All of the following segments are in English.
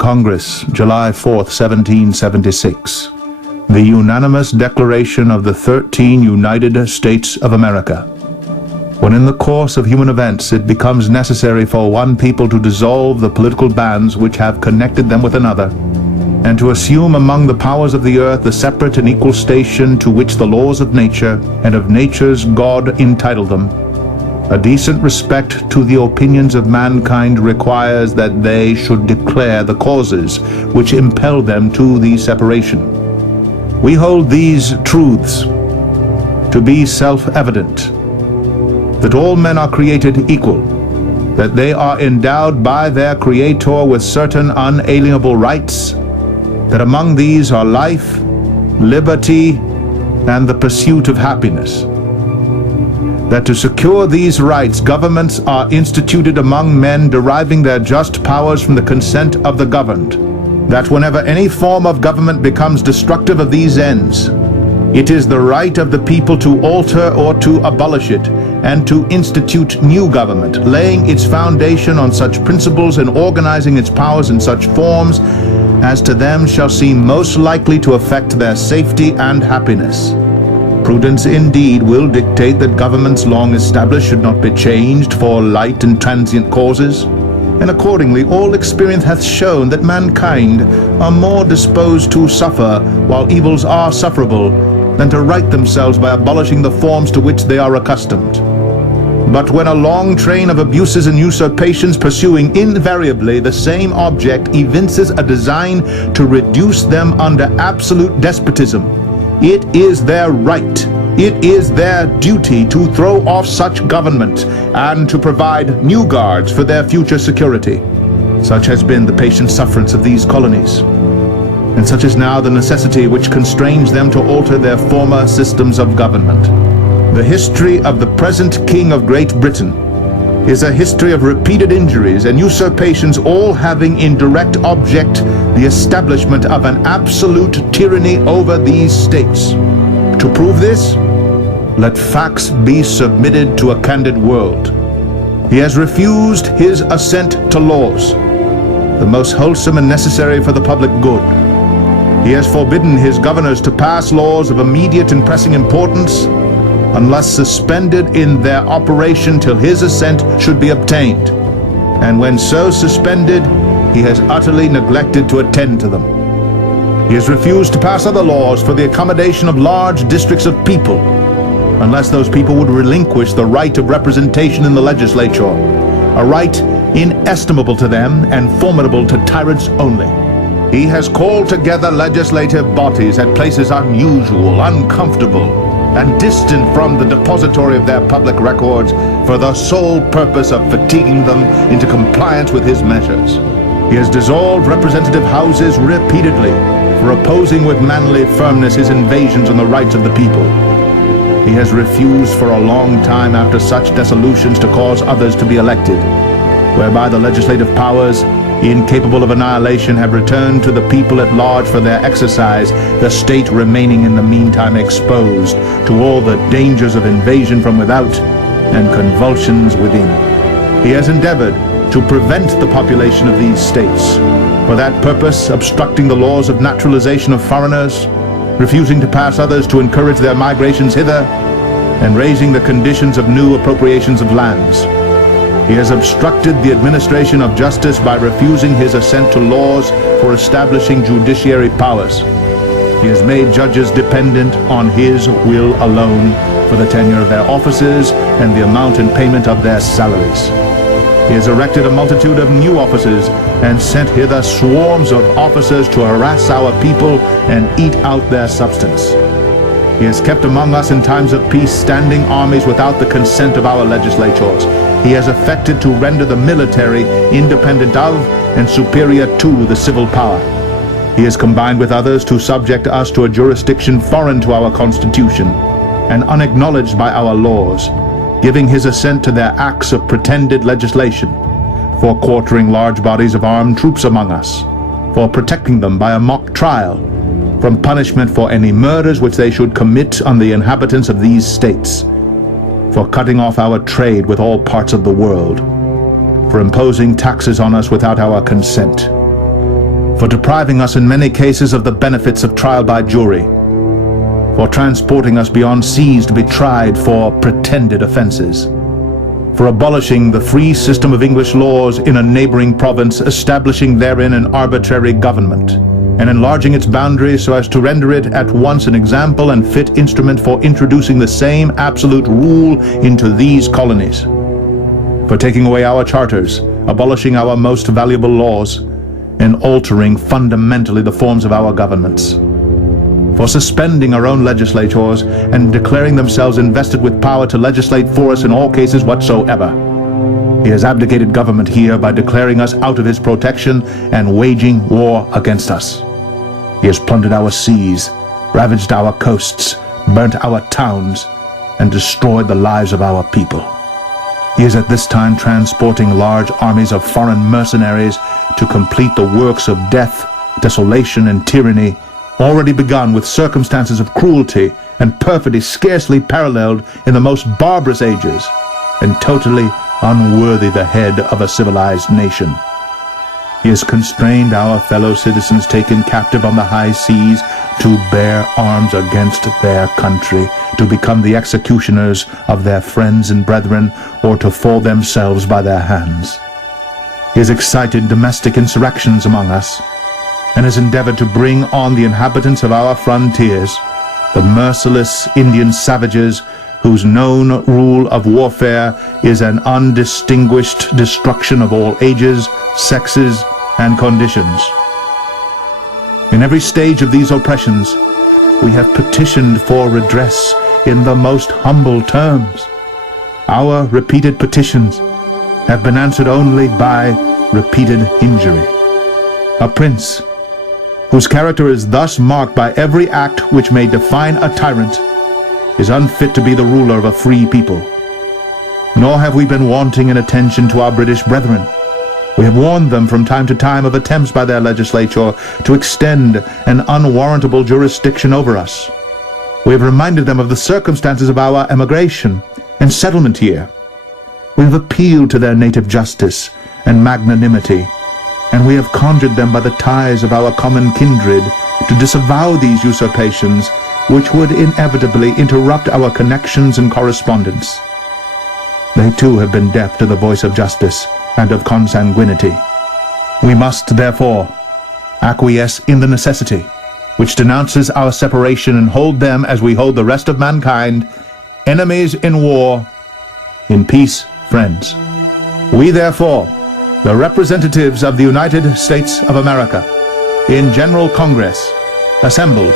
Congress, July 4th, 1776. The unanimous declaration of the 13 United States of America. When in the course of human events it becomes necessary for one people to dissolve the political bands which have connected them with another, and to assume among the powers of the earth the separate and equal station to which the laws of nature and of nature's God entitle them, a decent respect to the opinions of mankind requires that they should declare the causes which impel them to the separation. We hold these truths to be self-evident, that all men are created equal, that they are endowed by their Creator with certain unalienable rights, that among these are life, liberty, and the pursuit of happiness. That to secure these rights, governments are instituted among men deriving their just powers from the consent of the governed. That whenever any form of government becomes destructive of these ends, it is the right of the people to alter or to abolish it, and to institute new government, laying its foundation on such principles and organizing its powers in such forms as to them shall seem most likely to affect their safety and happiness. Prudence indeed will dictate that governments long established should not be changed for light and transient causes, and accordingly all experience hath shown that mankind are more disposed to suffer while evils are sufferable than to right themselves by abolishing the forms to which they are accustomed. But when a long train of abuses and usurpations pursuing invariably the same object evinces a design to reduce them under absolute despotism, it is their right, it is their duty to throw off such government and to provide new guards for their future security. Such has been the patient sufferance of these colonies, and such is now the necessity which constrains them to alter their former systems of government. The history of the present King of Great Britain is a history of repeated injuries and usurpations, all having in direct object the establishment of an absolute tyranny over these states. To prove this, let facts be submitted to a candid world. He has refused his assent to laws, the most wholesome and necessary for the public good. He has forbidden his governors to pass laws of immediate and pressing importance, unless suspended in their operation till his assent should be obtained, and when so suspended, he has utterly neglected to attend to them. He has refused to pass other laws for the accommodation of large districts of people, unless those people would relinquish the right of representation in the legislature, a right inestimable to them and formidable to tyrants only. He has called together legislative bodies at places unusual, uncomfortable, and distant from the depository of their public records for the sole purpose of fatiguing them into compliance with his measures. He has dissolved representative houses repeatedly for opposing with manly firmness his invasions on the rights of the people. He has refused for a long time after such dissolutions to cause others to be elected, whereby the legislative powers, incapable of annihilation, have returned to the people at large for their exercise, the state remaining in the meantime exposed to all the dangers of invasion from without and convulsions within. He has endeavored to prevent the population of these states, for that purpose obstructing the laws of naturalization of foreigners, refusing to pass others to encourage their migrations hither, and raising the conditions of new appropriations of lands. He has obstructed the administration of justice by refusing his assent to laws for establishing judiciary powers. He has made judges dependent on his will alone for the tenure of their offices and the amount and payment of their salaries. He has erected a multitude of new offices and sent hither swarms of officers to harass our people and eat out their substance. He has kept among us in times of peace standing armies without the consent of our legislatures. He has affected to render the military independent of and superior to the civil power. He has combined with others to subject us to a jurisdiction foreign to our Constitution and unacknowledged by our laws, giving his assent to their acts of pretended legislation, for quartering large bodies of armed troops among us, for protecting them by a mock trial, from punishment for any murders which they should commit on the inhabitants of these states, for cutting off our trade with all parts of the world, for imposing taxes on us without our consent, for depriving us in many cases of the benefits of trial by jury, for transporting us beyond seas to be tried for pretended offenses, for abolishing the free system of English laws in a neighboring province, establishing therein an arbitrary government, and enlarging its boundaries so as to render it at once an example and fit instrument for introducing the same absolute rule into these colonies, for taking away our charters, abolishing our most valuable laws, and altering fundamentally the forms of our governments, for suspending our own legislators and declaring themselves invested with power to legislate for us in all cases whatsoever. He has abdicated government here by declaring us out of his protection and waging war against us. He has plundered our seas, ravaged our coasts, burnt our towns, and destroyed the lives of our people. He is at this time transporting large armies of foreign mercenaries to complete the works of death, desolation, and tyranny, already begun with circumstances of cruelty and perfidy scarcely paralleled in the most barbarous ages, and totally unworthy the head of a civilized nation. He has constrained our fellow citizens taken captive on the high seas to bear arms against their country, to become the executioners of their friends and brethren, or to fall themselves by their hands. He has excited domestic insurrections among us, and has endeavored to bring on the inhabitants of our frontiers, the merciless Indian savages whose known rule of warfare is an undistinguished destruction of all ages, sexes, and conditions. In every stage of these oppressions, we have petitioned for redress in the most humble terms. Our repeated petitions have been answered only by repeated injury. A prince, whose character is thus marked by every act which may define a tyrant, is unfit to be the ruler of a free people. Nor have we been wanting in attention to our British brethren. We have warned them from time to time of attempts by their legislature to extend an unwarrantable jurisdiction over us. We have reminded them of the circumstances of our emigration and settlement here. We have appealed to their native justice and magnanimity, and we have conjured them by the ties of our common kindred to disavow these usurpations, which would inevitably interrupt our connections and correspondence. They too have been deaf to the voice of justice and of consanguinity. We must, therefore, acquiesce in the necessity which denounces our separation and hold them, as we hold the rest of mankind, enemies in war, in peace friends. We, therefore, the representatives of the United States of America, in General Congress, assembled,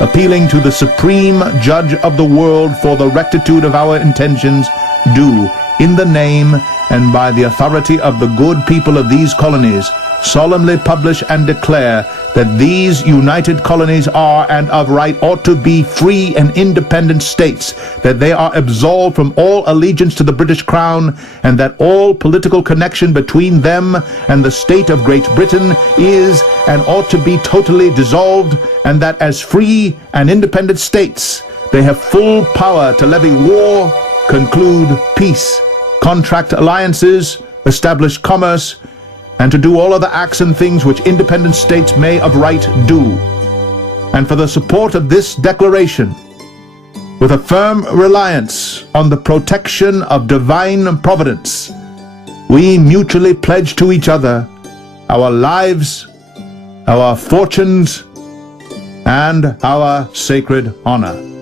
appealing to the Supreme Judge of the world for the rectitude of our intentions, do, in the name and by the authority of the good people of these colonies, solemnly publish and declare that these united colonies are and of right ought to be free and independent states, that they are absolved from all allegiance to the British Crown, and that all political connection between them and the state of Great Britain is and ought to be totally dissolved, and that as free and independent states they have full power to levy war, conclude peace, contract alliances, establish commerce, and to do all other acts and things which independent states may of right do. And for the support of this declaration, with a firm reliance on the protection of divine providence, we mutually pledge to each other our lives, our fortunes, and our sacred honor.